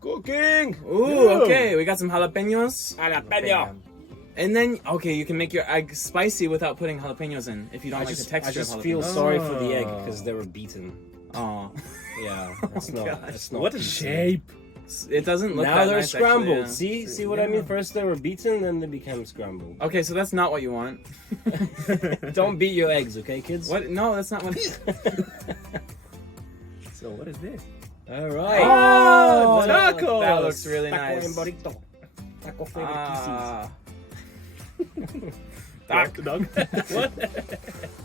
Cooking. Ooh, okay. We got some jalapenos. Jalapeno. And then, okay, you can make your egg spicy without putting jalapenos in if you don't I like just, the texture I just of feel jalapenos. sorry for the egg because they were beaten. Oh, Yeah, it's not. gosh. It's not. What a decent. shape. it doesn't look Now that they're nice, scrambled. actually, See what I mean? First they were beaten, then they became scrambled. yeah. Okay, so that's not what you want. Don't beat your eggs, okay, kids? What? No, that's not what. So what is this? All right. Oh, tacos! That looks really Taco nice. en burrito. Taco favorite Ah. Duck, dog. What? pieces.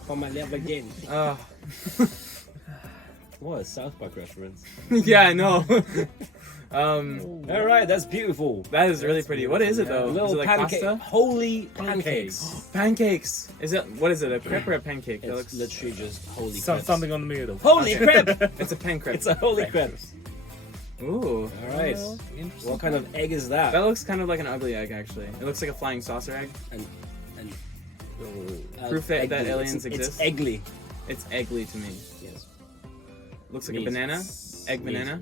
For my love again. Ah. What a South Park reference. Yeah, I know. All right, that's beautiful. That is really pretty. What is it yeah. though? Is Little it like pancake, pasta? holy pancakes. Pancakes. Is it? What is it? A crepe or a pancake? That It's looks. literally just holy Some, crepes. something on the middle. Holy crap! It's a pan crepe. It's a holy crepe. Ooh. All right. Interesting. What kind of egg is that? That looks kind of like an ugly egg, actually. It looks like a flying saucer egg. And Proof that eggly. aliens it's exist. eggly. It's eggly to me. Yes. Looks like Meat. a banana. Egg Meat. banana.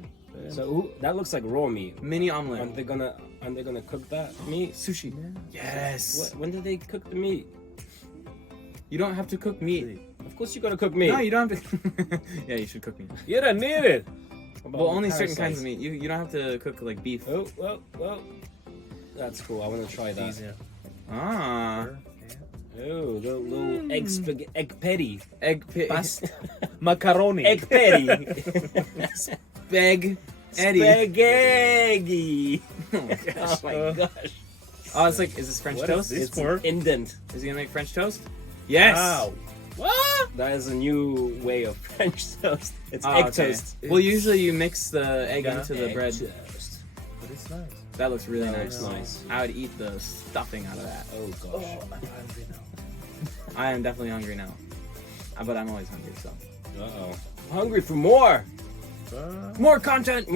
So that looks like raw meat. Mini Aren't omelet. they gonna cook that meat? Sushi. Yes. When did they cook the meat? You don't have to cook meat. Of course you gotta cook meat. No, you don't have to. Yeah, you should cook meat. You don't need it. Well, only certain kinds of meat. You don't have to cook like beef. Oh, well. That's cool. I want to try that. Easier. Ah. Oh, little egg patty. Egg Pasta. Macaroni. Egg patty. Spag. Eddie. Spaghetti. Oh my gosh. Oh my gosh. Oh, it's like, is this French What toast? is this It's for? an indent. Is he gonna make French toast? Yes. Wow. What? That is a new way of French toast. It's Oh, egg okay. toast. Well, usually you mix the egg Yeah. into the Egg bread. toast. But it's nice. That looks really That nice. looks nice. I would eat the stuffing out of that. Oh Oh, gosh. I'm hungry now. I am definitely hungry now. But I'm always hungry, so. Uh-oh. I'm hungry for more. More content!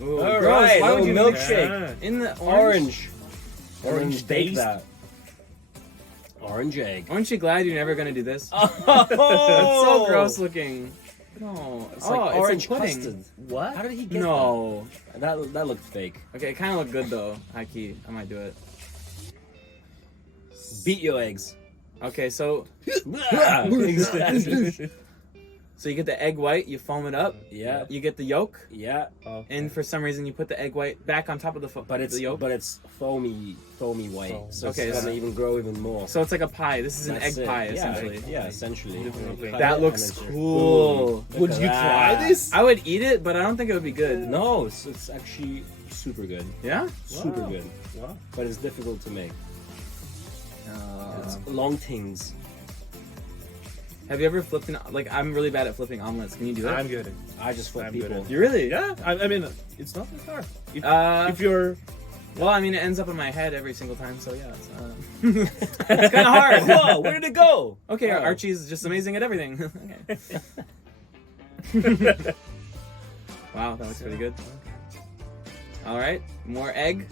Ooh, All gross. right, Why would little you milkshake. Yeah. in the Orange. Orange And then bake taste. that. Orange egg. Aren't you glad you're never gonna do this? Oh, It's so gross looking. No. It's like orange pudding. custard. What? How did he get No. that? That looked fake. Okay, it kind of looked good though. High key. I might do it. Beat your eggs. Okay, so yeah. so you get the egg white, you foam it up, Yeah. you get the yolk, Yeah. and for some reason you put the egg white back on top of the But it's the yolk. foamy white. Foam. So Okay, it's so- gonna even grow even more. So it's like a pie. This is an That's egg it. pie Yeah, essentially. Yeah, essentially. Definitely. Cut That it looks and then cool. Look Would at you that. try this? I would eat it, but I don't think it would be good. No, it's actually super good. Yeah? Super Wow. good. Wow. But it's difficult to make. It's long things. Have you ever flipped I'm really bad at flipping omelets. Can you do it? I'm good. I just flip I'm good people. at You really? Yeah, I mean, it's not that hard. If Uh, you're well, I mean, it ends up in my head every single time, so yeah, it's kind of hard. Whoa, where did it go? Okay, Oh. Archie's just amazing at everything. Okay. Wow, that looks pretty good. All right, more egg.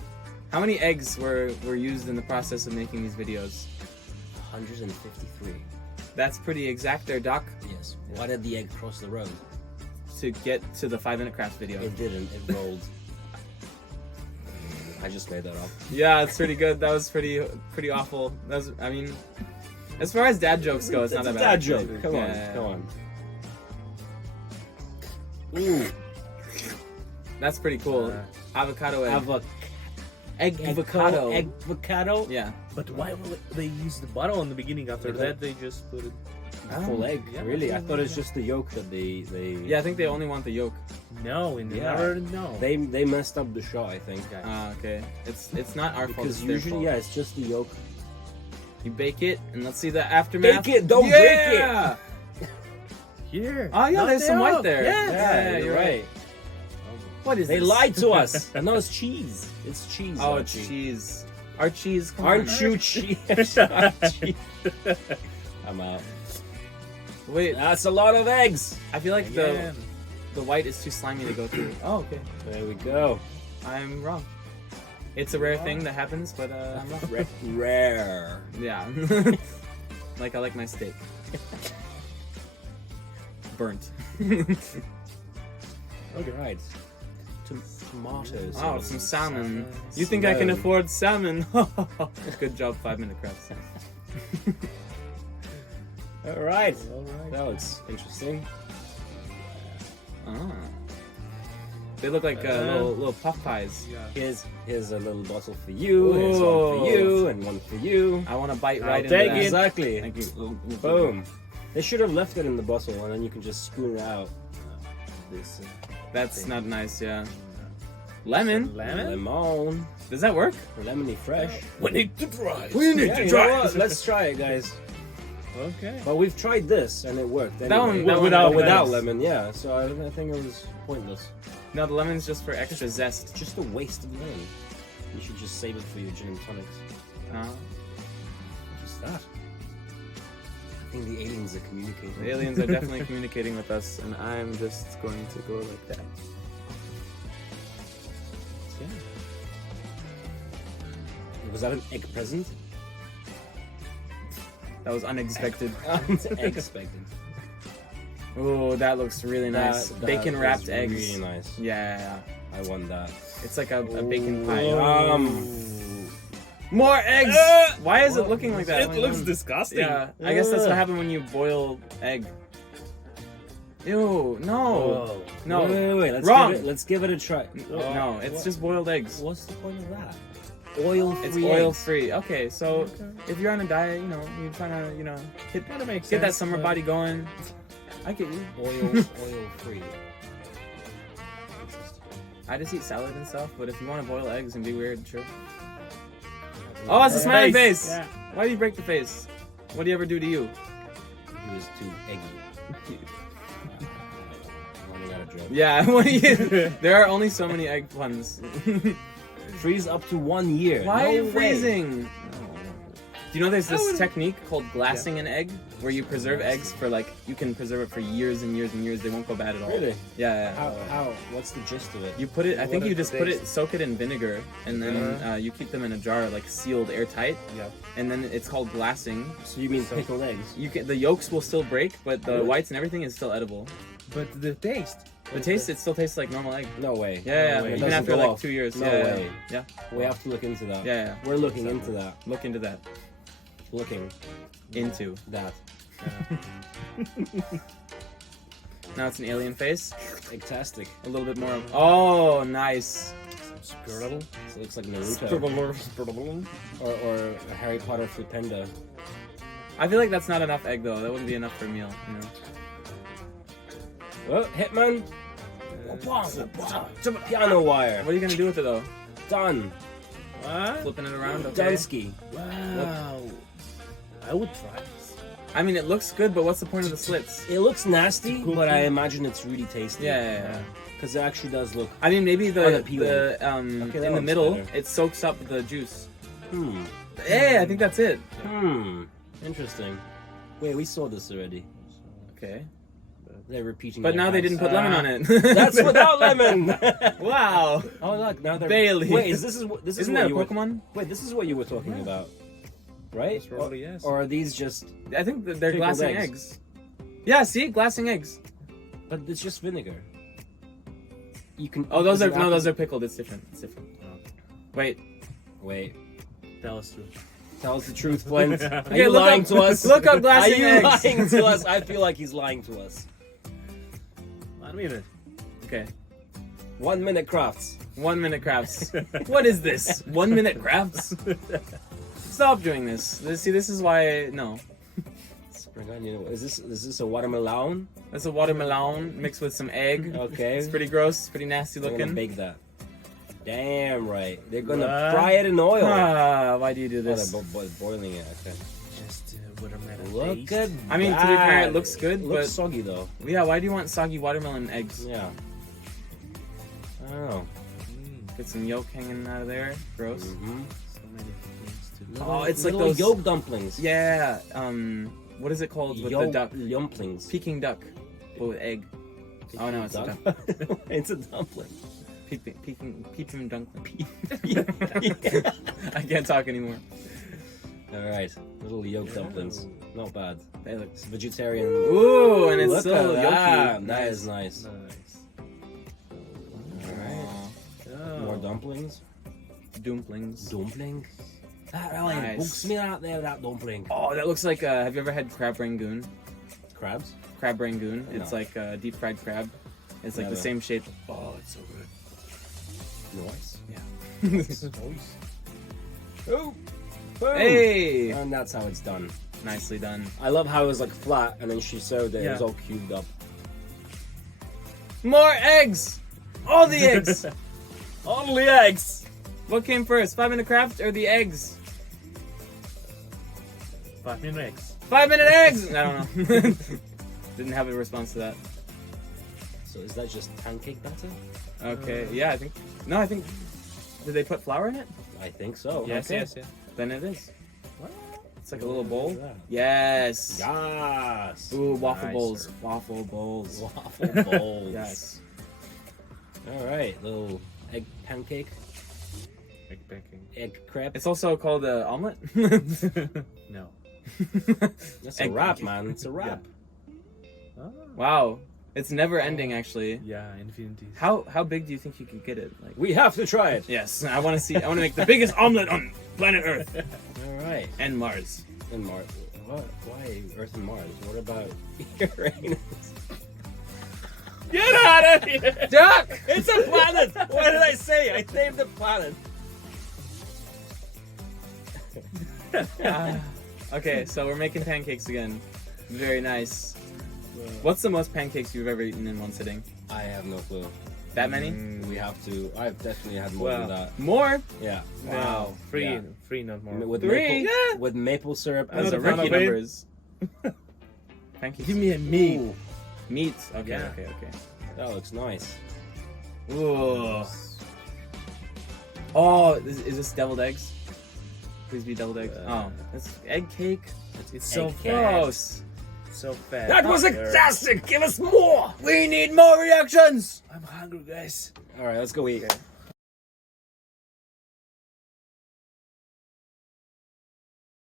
How many eggs were used in the process of making these videos? 153. That's pretty exact there, Doc, Yes. Why did the egg cross the road? to get to the 5-minute craft video. It didn't. It rolled. I just made that up. Yeah, it's pretty good. That was pretty awful. That was, I mean, as far as dad jokes go, it's not It's that a bad. dad joke. actually. Come on, Yeah. come on. Ooh, That's pretty cool. Avocado egg. avocado. Avocado. Avocado. Yeah. But why will they use the butter on the beginning? After Because- that, they just put it. Full egg. Yeah, Really? I that's- thought it's just the yolk that they. Yeah, I think they only want the yolk. No, in the Yeah. never know. They messed up the shot. I think. Ah, okay. It's not our fault. Because It's their usually, fault. yeah, it's just the yolk. You bake it, and let's see the aftermath. Bake it, don't break it. Yeah! Here. Oh yeah, not there's some white up. there. Yeah. Yeah, you're right. What is They this? lied to us. No, it's cheese. It's cheese. Oh, it's Archie. cheese. Our cheese. Come Aren't on. you cheese? Archie. I'm out. Wait, That's a lot of eggs. I feel like Again. the white is too slimy to go through. Oh, okay. There we go. I'm wrong. It's a rare thing that happens, but I'm wrong. Rare. Yeah. Like I like my steak. Burnt. Okay. Right. tomatoes. Oh, some salmon. Salmon. You think I can Salmon. afford salmon? Good job, 5-minute crafts. All right. All right. That looks interesting. Ah. They look like little puff pies. Yeah. Here's a little bottle for you. Here's one for you, and one for you. I want to bite I'll right into take that. it. Exactly. Thank you. Boom. They should have left it in the bottle, and then you can just spoon it out. This That's not nice, yeah. Lemon? Lemon? lemon, Does that work? lemony fresh. We need to try. Yeah, you know what? Let's try it, guys. Okay. But we've tried this, and it worked. That one- anyway. that one- without lemons. lemon, yeah. So I think it was pointless. No, the lemon's just for extra zest. Just a waste of lemon. You should just save it for your gin and tonics. Just that. I think the aliens are communicating. The aliens are definitely communicating with us, and I'm just going to go like that. Yeah. Was that an egg present? That was unexpected. Expected. Oh, that looks really nice. That Bacon wrapped is eggs. Really nice. Yeah. I won that. It's like a bacon pie. Yum. More eggs! Why is it looking like that? It looks disgusting. Yeah, I guess that's what happened when you boil egg. Ew, no. Oh. No. Wait. Wrong. Let's give it a try. No, it's What? just boiled eggs. What's the point of that? Oil free. It's oil free. Okay, so if you're on a diet, you're trying to, hit, Kinda makes get that sense, summer but- body going. I get you. Oil free. I just eat salad and stuff, but if you want to boil eggs and be weird, sure. Oh, it's a smiley face! Yeah. Why do you break the face? What do you ever do to you? He was too eggy. Running out of joke. Yeah, what do you? There are only so many egg puns. Freeze up to 1 year. Why are you No way. freezing? Do you know there's this technique called glassing an egg, where you preserve eggs for you can preserve it for years and years and years. They won't go bad at all. Really? Yeah. How? What's the gist of it? You put it. I think What you is the just put it, taste? soak it in vinegar, and then you keep them in a jar, sealed, airtight. Yeah. And then it's called glassing. So you mean pickled eggs? The yolks will still break, but the Really? whites and everything is still edible. But the taste. The taste, it still tastes like normal egg. No way. Yeah, No way. even It after doesn't go off. 2 years. No yeah, way. Yeah. We have to look into that. Yeah. We're looking into that. Look into that. Looking Into. that. Now it's an alien face. Fantastic. A little bit more. Oh, nice. Squirtle. So it looks like Naruto. Or a Harry Potter Flipenda. I feel like that's not enough egg though. That wouldn't be enough for a meal. Oh, Hitman. Piano wire. What are you gonna do with it though? Done. What? Flipping it around? Okay. Dunsky. Wow. I would try this. I mean, it looks good, but what's the point of the slits? It looks nasty, Cool. but I imagine it's really tasty. Yeah. Because it actually does look. I mean, maybe Oh, the the peeling. Okay, that in the one's middle, better. it soaks up the juice. Hmm. Hey, I think that's it. Interesting. Wait, we saw this already. Okay. They're repeating. But their now they house. didn't put lemon on it. That's without lemon. Wow. Oh look, now they're. Bailey. Wait, this is what Isn't what that a you were- Pokemon? Wait, this is what you were talking about, right? Probably yes. Or are these just? I think that they're Pickled glassing eggs. eggs. Yeah, see? Glassing eggs. But it's just vinegar. You can. Oh, those is are it no, apple- those are pickled. It's different. It's different. Wait. Wait. Tell us true. Tell us the truth, Flint. Are Okay, you look lying up- to us? look up Are glassing you eggs. lying to us? I feel like he's lying to us. 1 minute. Okay. 1 minute crafts. 1 minute crafts. What is this? 1 minute crafts? Stop doing this. See, this is why no. Spring onion. Is this a watermelon? That's a watermelon mixed with some egg. Okay. It's pretty gross. It's pretty nasty They're gonna looking. bake that. Damn right. They're gonna What? fry it in oil. Ah, why do you do Oh, this? they're boiling it. Okay. Just watermelon Look taste. at. I mean, to be fair, it looks good, looks but- soggy though. Yeah, why do you want soggy watermelon eggs? Yeah. I don't know. Get some yolk hanging out of there. Gross. Mm-hmm. So many things to Oh, it's like little those- yolk dumplings. Yeah. What is it called with the duck? Dumplings. Peking duck, but with egg. Oh no, it's a duck. It's a dumpling. Peking dunkling. I can't talk anymore. All right, little yolk dumplings. Not bad. They look. It's vegetarian. Ooh, and it's Look still at yolky. that. That Nice. is nice. Nice. Alright. dumplings. Dumplings. Dumpling. That really Nice. bugs me out there, that dumpling. Oh, that looks like. Have you ever had crab rangoon? Crabs? Crab rangoon. It's No. like deep fried crab. It's like Never. the same shape. Oh, it's so Nice. good. Oh! Boom! Hey! And that's how it's done. Nicely done. I love how it was like flat and then she sewed it, it was Yeah. all cubed up. More eggs! All the eggs! Only eggs! What came first, 5-minute craft or the eggs? 5-minute eggs. 5-minute eggs! I don't know. Didn't have a response to that. So is that just pancake batter? Okay, yeah, I think. No, I think. Did they put flour in it? I think so. Yes, Okay. yes, yes. Then it is. What? It's like a little bowl. What is that? Yes. Yes! Ooh, waffle Nice, bowls. sir. Waffle bowls. Waffle bowls. Yes. Alright, little egg pancake, Egg baking. egg crepe. It's also called an omelet. No. That's a egg wrap, pancake. man. It's a wrap. Oh. Wow, it's never ending actually. Yeah, infinity. How big do you think you could get it? Like, We have to try it. yes, I want to see. I want to make the biggest omelet on planet Earth Alright. and Mars. And Mars. What? Why Earth and Mars? What about Uranus? Get out of here! Duck. It's a planet! What did I say? I named the planet. Okay, so we're making pancakes again. Very nice. What's the most pancakes you've ever eaten in one sitting? I have no clue. That many? We have to. I've definitely had more than Well, that. More? Yeah. Wow. Three, Yeah. three, not more. With 3? maple, Yeah. with maple syrup. Those Not are a fan rookie of it. numbers. Pancakes. Give me a meat. Ooh, Meat. Okay, Yeah. okay, okay. that looks nice. Ooh. Oh, is this deviled eggs? Please be deviled eggs. Oh, it's egg cake. It's so Egg cake. fat. Gross. So fat. That was fantastic! Give us more! We need more reactions. I'm hungry, guys. Alright, let's go eat. Okay.